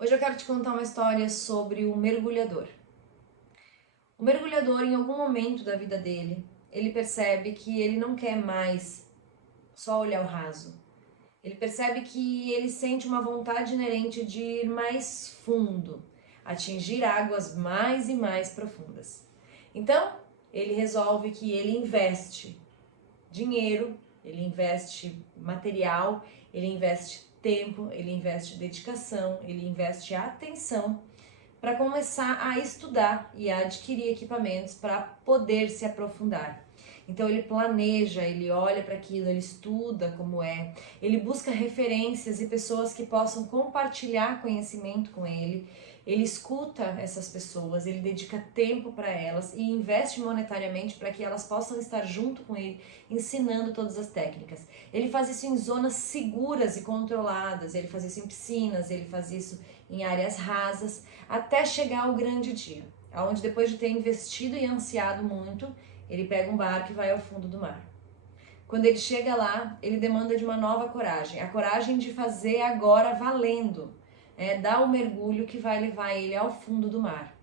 Hoje eu quero te contar uma história sobre o mergulhador. O mergulhador, em algum momento da vida dele, ele percebe que ele não quer mais só olhar o raso. Ele percebe que ele sente uma vontade inerente de ir mais fundo, atingir águas mais e mais profundas. Então, ele resolve que ele investe dinheiro, ele investe material, ele investe tempo, ele investe dedicação, ele investe atenção para começar a estudar e a adquirir equipamentos para poder se aprofundar. Então ele planeja, ele olha para aquilo, ele estuda como é, ele busca referências e pessoas que possam compartilhar conhecimento com ele escuta essas pessoas, ele dedica tempo para elas e investe monetariamente para que elas possam estar junto com ele, ensinando todas as técnicas. Ele faz isso em zonas seguras e controladas, ele faz isso em piscinas, ele faz isso em áreas rasas, até chegar ao grande dia, onde depois de ter investido e ansiado muito, ele pega um barco e vai ao fundo do mar. Quando ele chega lá, ele demanda de uma nova coragem, a coragem de fazer agora valendo, dar o mergulho que vai levar ele ao fundo do mar.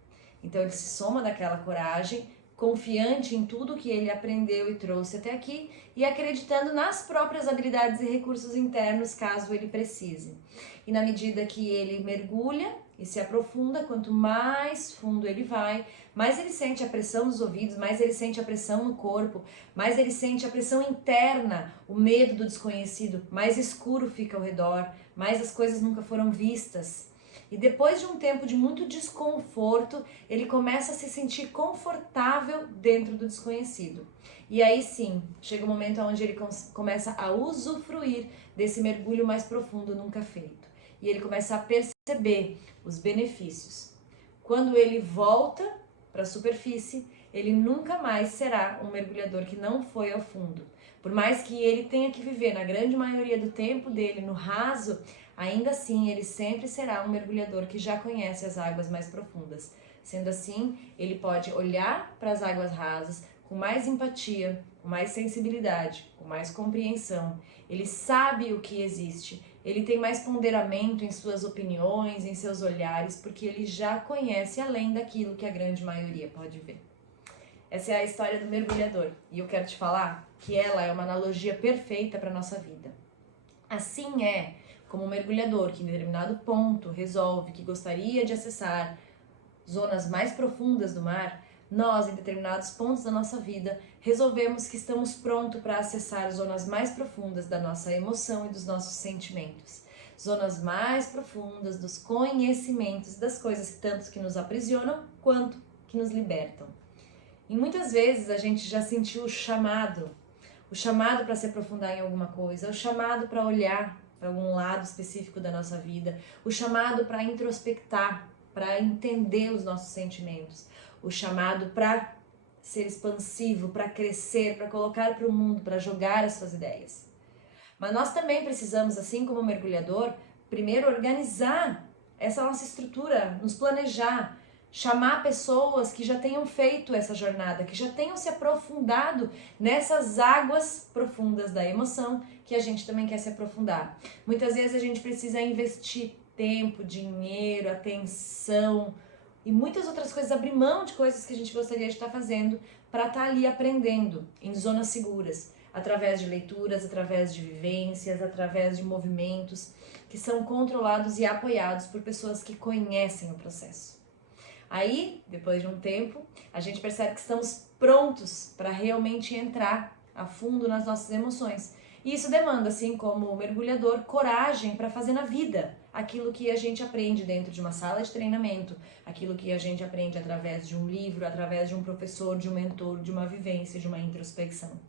Então ele se soma daquela coragem, confiante em tudo que ele aprendeu e trouxe até aqui e acreditando nas próprias habilidades e recursos internos caso ele precise. E na medida que ele mergulha e se aprofunda, quanto mais fundo ele vai, mais ele sente a pressão dos ouvidos, mais ele sente a pressão no corpo, mais ele sente a pressão interna, o medo do desconhecido, mais escuro fica ao redor, mais as coisas nunca foram vistas. E depois de um tempo de muito desconforto, ele começa a se sentir confortável dentro do desconhecido. E aí sim, chega o um momento onde ele começa a usufruir desse mergulho mais profundo nunca feito. E ele começa a perceber os benefícios. Quando ele volta para a superfície, ele nunca mais será um mergulhador que não foi ao fundo. Por mais que ele tenha que viver na grande maioria do tempo dele no raso, ainda assim ele sempre será um mergulhador que já conhece as águas mais profundas. Sendo assim, ele pode olhar para as águas rasas com mais empatia, com mais sensibilidade, com mais compreensão. Ele sabe o que existe, ele tem mais ponderamento em suas opiniões, em seus olhares, porque ele já conhece além daquilo que a grande maioria pode ver. Essa é a história do mergulhador e eu quero te falar que ela é uma analogia perfeita para a nossa vida. Assim é como um mergulhador que em determinado ponto resolve que gostaria de acessar zonas mais profundas do mar, nós, em determinados pontos da nossa vida, resolvemos que estamos prontos para acessar zonas mais profundas da nossa emoção e dos nossos sentimentos. Zonas mais profundas dos conhecimentos, das coisas tanto que nos aprisionam quanto que nos libertam. E muitas vezes a gente já sentiu o chamado para se aprofundar em alguma coisa, o chamado para olhar para algum lado específico da nossa vida, o chamado para introspectar, para entender os nossos sentimentos, o chamado para ser expansivo, para crescer, para colocar para o mundo, para jogar as suas ideias. Mas nós também precisamos, assim como o mergulhador, primeiro organizar essa nossa estrutura, nos planejar, chamar pessoas que já tenham feito essa jornada, que já tenham se aprofundado nessas águas profundas da emoção que a gente também quer se aprofundar. Muitas vezes a gente precisa investir tempo, dinheiro, atenção e muitas outras coisas, abrir mão de coisas que a gente gostaria de estar fazendo para estar ali aprendendo em zonas seguras, através de leituras, através de vivências, através de movimentos que são controlados e apoiados por pessoas que conhecem o processo. Aí, depois de um tempo, a gente percebe que estamos prontos para realmente entrar a fundo nas nossas emoções. E isso demanda, assim como o mergulhador, coragem para fazer na vida aquilo que a gente aprende dentro de uma sala de treinamento, aquilo que a gente aprende através de um livro, através de um professor, de um mentor, de uma vivência, de uma introspecção.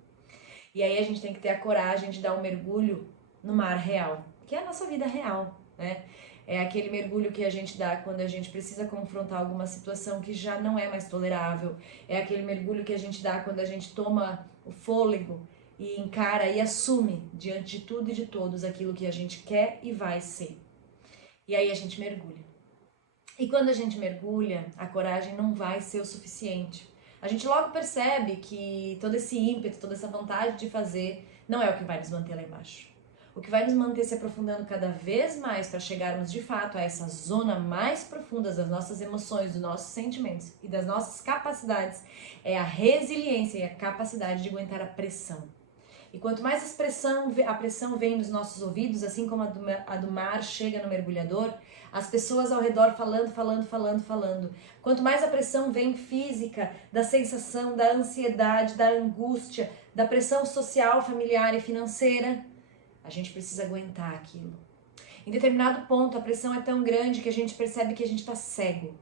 E aí a gente tem que ter a coragem de dar um mergulho no mar real, que é a nossa vida real, né? É aquele mergulho que a gente dá quando a gente precisa confrontar alguma situação que já não é mais tolerável. É aquele mergulho que a gente dá quando a gente toma o fôlego e encara e assume diante de tudo e de todos aquilo que a gente quer e vai ser. E aí a gente mergulha. E quando a gente mergulha, a coragem não vai ser o suficiente. A gente logo percebe que todo esse ímpeto, toda essa vontade de fazer não é o que vai nos manter lá embaixo. O que vai nos manter se aprofundando cada vez mais para chegarmos de fato a essa zona mais profunda das nossas emoções, dos nossos sentimentos e das nossas capacidades é a resiliência e a capacidade de aguentar a pressão. E quanto mais a pressão vem nos nossos ouvidos, assim como a do mar chega no mergulhador, as pessoas ao redor falando. Quanto mais a pressão vem física, da sensação, da ansiedade, da angústia, da pressão social, familiar e financeira, a gente precisa aguentar aquilo. Em determinado ponto, a pressão é tão grande que a gente percebe que a gente está cego,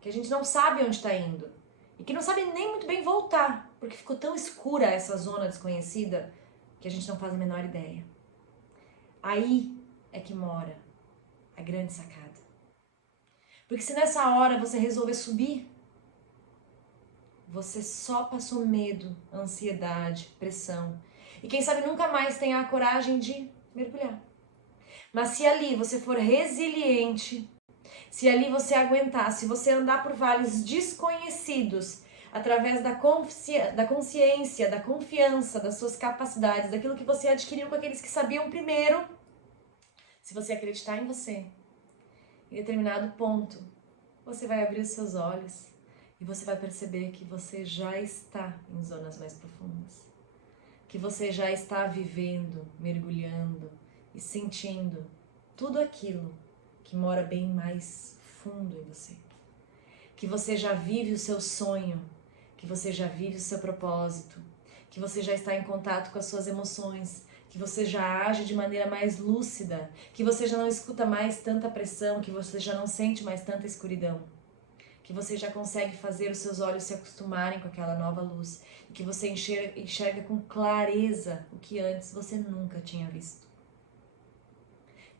que a gente não sabe onde está indo e que não sabe nem muito bem voltar, porque ficou tão escura essa zona desconhecida que a gente não faz a menor ideia. Aí é que mora a grande sacada. Porque se nessa hora você resolver subir, você só passou medo, ansiedade, pressão. E quem sabe nunca mais tenha a coragem de mergulhar. Mas se ali você for resiliente, se ali você aguentar, se você andar por vales desconhecidos, através da consciência, da confiança, das suas capacidades, daquilo que você adquiriu com aqueles que sabiam primeiro, se você acreditar em você, em determinado ponto, você vai abrir os seus olhos e você vai perceber que você já está em zonas mais profundas, que você já está vivendo, mergulhando e sentindo tudo aquilo que mora bem mais fundo em você, que você já vive o seu sonho, que você já vive o seu propósito, que você já está em contato com as suas emoções, que você já age de maneira mais lúcida, que você já não escuta mais tanta pressão, que você já não sente mais tanta escuridão, que você já consegue fazer os seus olhos se acostumarem com aquela nova luz, e que você enxerga com clareza o que antes você nunca tinha visto.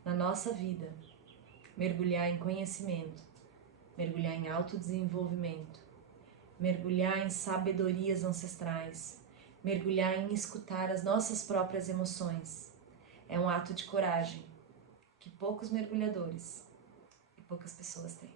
Na nossa vida, mergulhar em conhecimento, mergulhar em autodesenvolvimento, mergulhar em sabedorias ancestrais, mergulhar em escutar as nossas próprias emoções. É um ato de coragem que poucos mergulhadores e poucas pessoas têm.